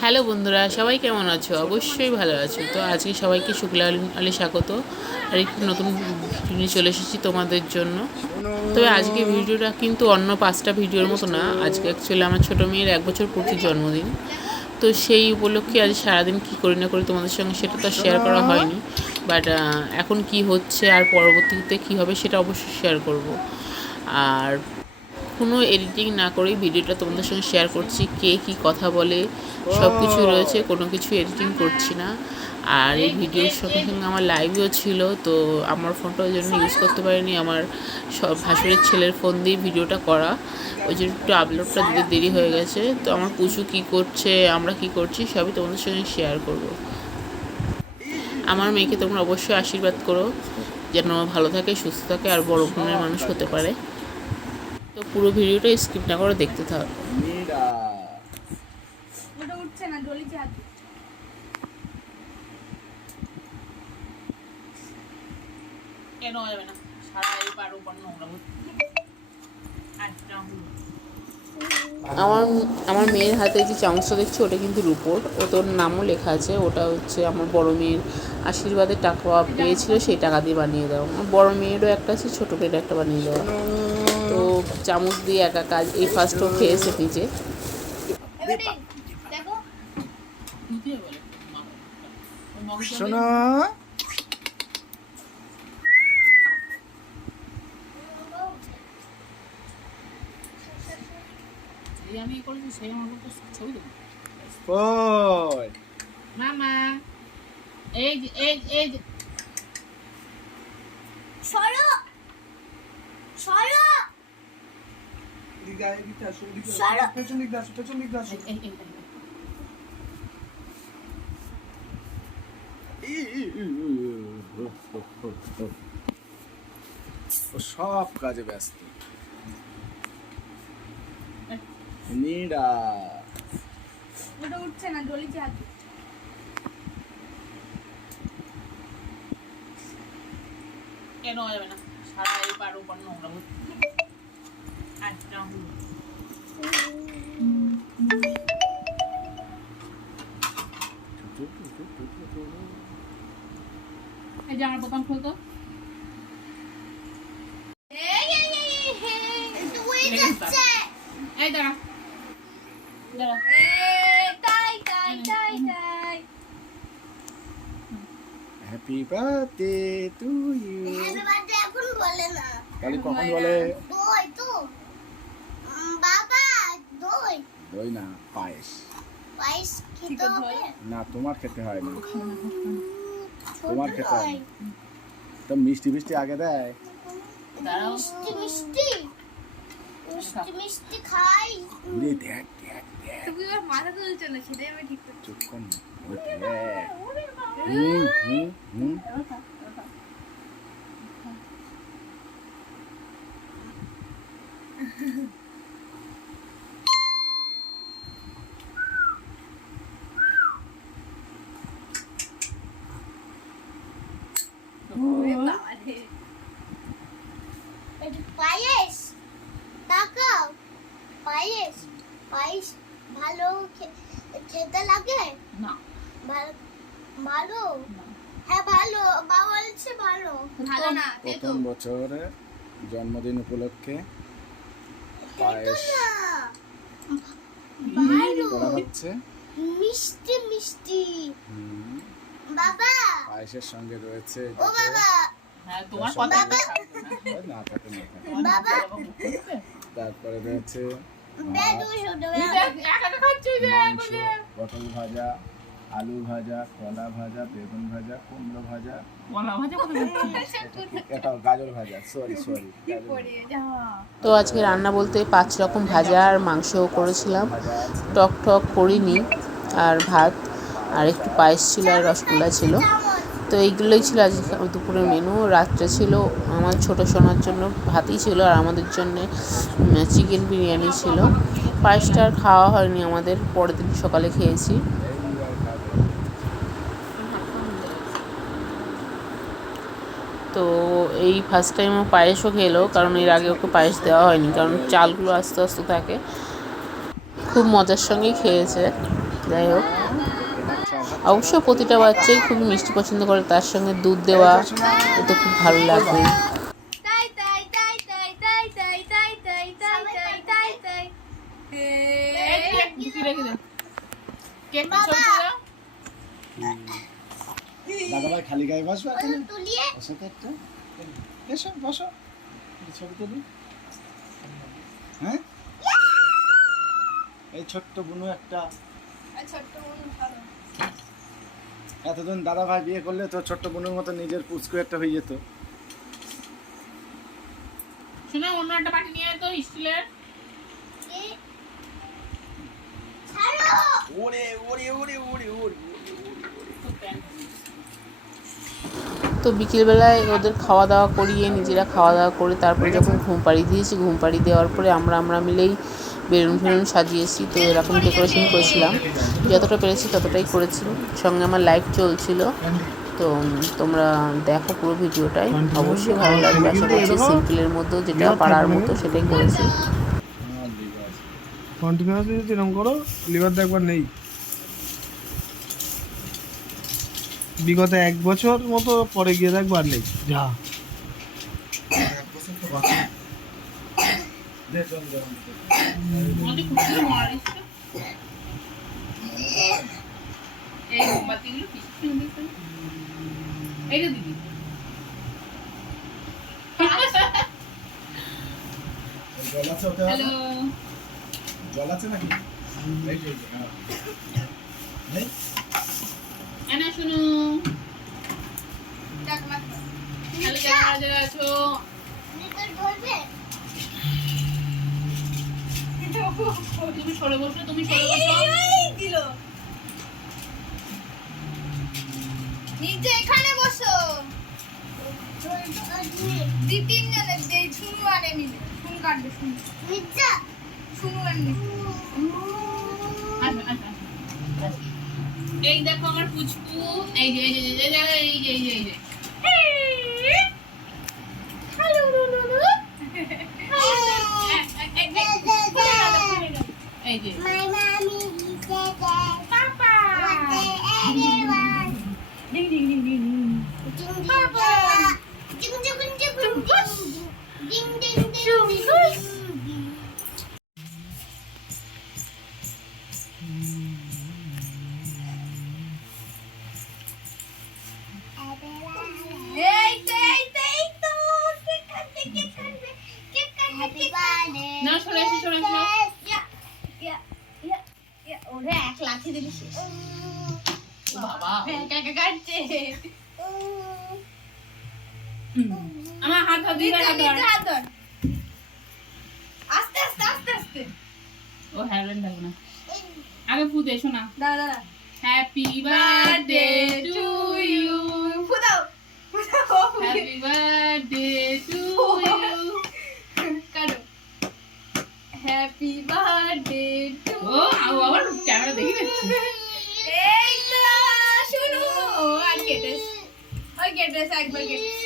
Hello বন্ধুরা, সবাই কেমন আছো? অবশ্যই ভালো আছো। তো আজকে সবাইকে শুক্লা আলী স্বাগত। আর একটি নতুন নিয়ে চলে এসেছি তোমাদের জন্য। তবে আজকে ভিডিওটা কিন্তু অন্য পাঁচটা ভিডিওর মতো না। আজকে অ্যাকচুয়ালি আমার ছোটো মেয়ের এক বছর পূর্তি জন্মদিন। তো সেই উপলক্ষে আজ সারাদিন কী করি না করি তোমাদের সঙ্গে সেটা তো শেয়ার করা হয়নি। বাট এখন কি হচ্ছে আর পরবর্তীতে কি হবে সেটা অবশ্যই শেয়ার করব। আর কোনো এডিটিং না করেই ভিডিওটা তোমাদের সঙ্গে শেয়ার করছি কে কি কথা বলে সব কিছু রয়েছে কোনো কিছু এডিটিং করছি না। আর এই ভিডিওর সঙ্গে সঙ্গে আমার লাইভও ছিল তো আমার ফোনটা ওই জন্য ইউজ করতে পারিনি আমার সব ভাসুরের ছেলের ফোন দিয়ে ভিডিওটা করা। ওই জন্য একটু আপলোডটা দিতে দেরি হয়ে গেছে তো আমার পুচু কী করছে আমরা কি করছি সবই তোমাদের সঙ্গে শেয়ার করব। আমার মেয়েকে তোমরা অবশ্যই আশীর্বাদ করো যেন ভালো থাকে সুস্থ থাকে আর বড় গুণের মানুষ হতে পারে। তো পুরো ভিডিওটা স্কিপ না করে দেখতে থাকো। ওটা উঠছে না ডলিতে হাত দে। কেন যাবে না? সারা এই পার উপর নোংরা আমার আমার মেয়ের হাতে যে চামচটা দেখছি ওটা কিন্তু রুপোর। ও তোর নামও লেখা আছে ওটা হচ্ছে আমার বড় মেয়ের আশীর্বাদের টাকা পেয়েছিল সেই টাকা দিয়ে বানিয়ে দেওয়া আমার বড় মেয়েরও একটা আছে ছোটো মেয়েরও একটা বানিয়ে দেওয়া চামচ দিয়ে একা কাজ এই ফার্স্টও এবারে দেখো শোনো। মামা এই এই এই সরো। সরো। আয়, এদিকে আসো, পেছন দিক আসো, পেছন দিক আসো। সব কাজে ব্যস্ত। নীরা ওটা উঠছে না হাত কেন যাবে না। সারা এই পার উপর নোংরা এই যে আমার বোতাম খুলতো এই। দাঁড়া দাঁড়া তাই, তাই, তাই, তাই। Happy birthday to you Happy birthday এখন বলে না। তাহলে কখন বলে দই তো। দই। না পায়েস। পায়েস খেতে হবে? না তোমার খেতে হয় না। তোমার খেতে হয় তো মিষ্টি মিষ্টি আগে দেয়। মিষ্টি মিষ্টি। মিষ্টি মিষ্টি খাই। ঘুরে দেখ দেখ দেখ। তুমি এবার মাথা তুলছো না সেটাই আমি ঠিক করছি। চুপ কর হুম হুম হুম। একটু পায়েস তাকাও পায়েস পায়েস ভালো খে- খেতে লাগে? না। ভালো ভালো? হ্যাঁ ভালো। মা বলছে ভালো। ভালো না প্রথম বছরে জন্মদিন উপলক্ষে পায়েস করা হচ্ছে। মিষ্টি মিষ্টি। বাবা। পায়েসের সঙ্গে রয়েছে ও বাবা। হ্যাঁ তারপরে রয়েছে পটল ভাজা আলু ভাজা কলা ভাজা বেগুন ভাজা কুমড়ো ভাজা তো আজকে রান্না বলতে পাঁচ রকম ভাজা আর মাংসও করেছিলাম। টক টক করিনি, আর ভাত, আর একটু পায়েস ছিল আর রসগোল্লা ছিল। তো এইগুলোই ছিল আজকে দুপুরের মেনু রাত্রে ছিল আমার ছোটো সোনার জন্য ভাতই ছিল আর আমাদের জন্যে চিকেন বিরিয়ানি ছিল। পায়েসটা আর খাওয়া হয়নি আমাদের, পরের দিন সকালে খেয়েছি। তো এই ফার্স্ট টাইম ও পায়েসও খেলো, কারণ এর আগে ওকে পায়েস দেওয়া হয়নি, কারণ চালগুলো আস্তে আস্তে থাকে। খুব মজার সঙ্গেই খেয়েছে, যাই হোক। অবশ্য প্রতিটা বাচ্চাই খুব মিষ্টি পছন্দ করে তার সঙ্গে দুধ দেওয়া এতে খুব ভালো লাগবে দাদা ভাই খালি গায়ে বসবে বসাতে একটা। এসো বসো। ছবি তুলি। হ্যাঁ? এই ছোট্ট বুনু একটা। ছোট্ট বুনু ভালো। এতদিন দাদা ভাই বিয়ে করলে তো ছোট্ট বোনের মতো নিজের পুচকু একটা হয়ে যেত। শুনে অন্য একটা বাটি নিয়ে তো স্টিলের। ছাড়ো ওরে ওরে ওরে ওরে ওরে তো বিকেলবেলায় ওদের খাওয়া দাওয়া করিয়ে নিজেরা খাওয়া দাওয়া করে তারপরে যখন ঘুম পাড়ি দিয়েছি ঘুম পাড়ি দেওয়ার পরে আমরা আমরা মিলেই বেলুন ফেলুন সাজিয়েছি, তো এরকম ডেকোরেশন করেছিলাম। যতটা পেরেছি ততটাই করেছি। সঙ্গে আমার লাইভ চলছিল, তো তোমরা দেখো পুরো ভিডিওটাই। অবশ্যই ভালো লাগবে, আশা করছি সিম্পলের মধ্যেও যেটা পারার মতো সেটাই করেছি। করো নেই। বিগত এক বছর মতো পরে গিয়ে দেখবার নেই। যা। এই মোমবাতিগুলো কিছু এই যে দিদি জল আছে ওতে হ্যালো জল আছে নাকি এই যে, হ্যাঁ। নেই? আনা শুনো হ্যালো জায়গা জায়গা আছো নিকট ধরবে তুমি সরে বসো তুমি সরে বসো দিল। এখানে বসো। দি তিন জনের দে শুনু আনে মিলে শুন কাটবে শুন। মির্জা শুনু আনে আসো, আসো, আসো। এই দেখো আমার পুচকু। এই যে এই যে এই যে এই যে এই যে। এই যে My mommy said that. Papa. What the everyone. Ding ding ding ding Papa. Ding ding ding ding ding ding ding ding ding ding. এই তো এই তো এই লাঠি দিলি শেষ। বাবা। কাকা কাটছে। আমার হাত হাত দিয়ে হাত ধর। আস্তে আস্তে আস্তে আস্তে। ও হ্যারোইন থাকবে না। আগে ফু দে শোনা। দাঁড়া দাঁড়া। হ্যাপি বার্থডে টু ইউ ফুদাও ফুদাও happy birthday to you happy birthday to ও আও আবার ক্যামেরা দেখি এই তো শুনো। আর কেটেস ওই কেটেস একবার কেটেস।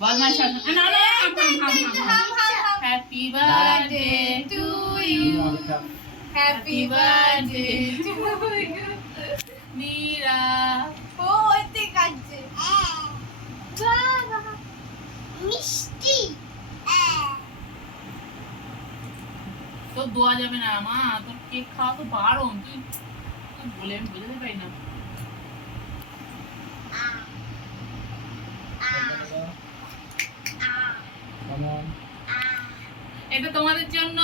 বদমাশ না না happy birthday to you happy birthday to you Meera ও ওতে কাটছে মিষ্টি তোর দোয়া যাবে না, মা। তোর কেক খাওয়া তো বারণ তুই বলে আমি বোঝাতে পারি না। এটা তোমাদের জন্য।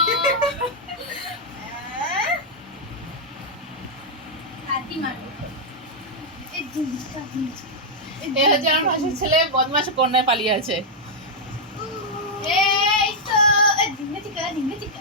ছেলে বদমাস কন্যায় পালিয়ে আছে। এই তো ডিঙ্গে চিকা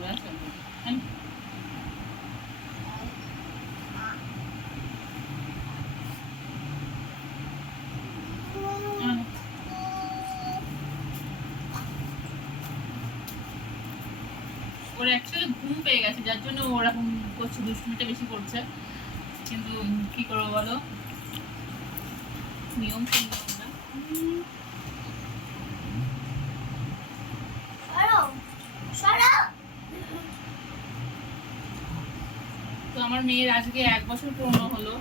করে ওর অ্যাকচুয়ালি ঘুম পেয়ে গেছে, যার জন্য ওরকম করছে, দুষ্টুমিটা বেশি করছে। কিন্তু কি করব বলো? নিয়ম তো নিয়ম না সরো সরো তো আমার মেয়ের আজকে এক বছর পূর্ণ হলো।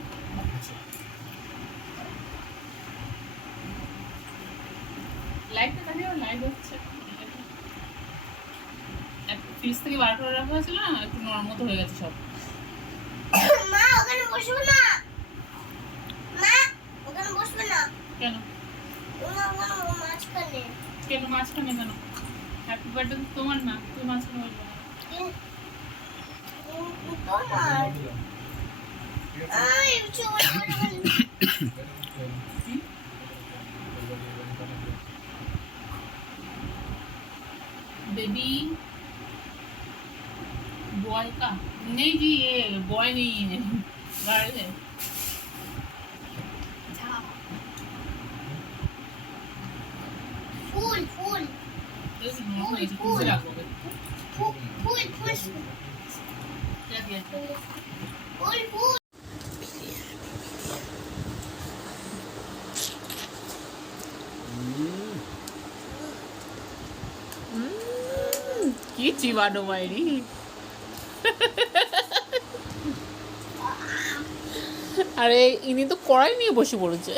লাইভটা থাকে লাইভ হচ্ছে। ফ্রিজ থেকে বার করে রাখা হয়েছিল না একটু নর্মতো হয়ে গেছে সব। মা ওখানে বসবো না। মা ওখানে বসবে না। কেন? কেন মাঝখানে কেন? হ্যাপি বার্থডে তোমার না তুই মাঝখানে বলব না। बेबी बॉय का? नहीं जी ये बॉय नहीं है। गर्ल है। फूल फूल। फूल फूल। কি চিবানো মাইরি আরে ইনি তো কড়াই নিয়ে বসে পড়েছে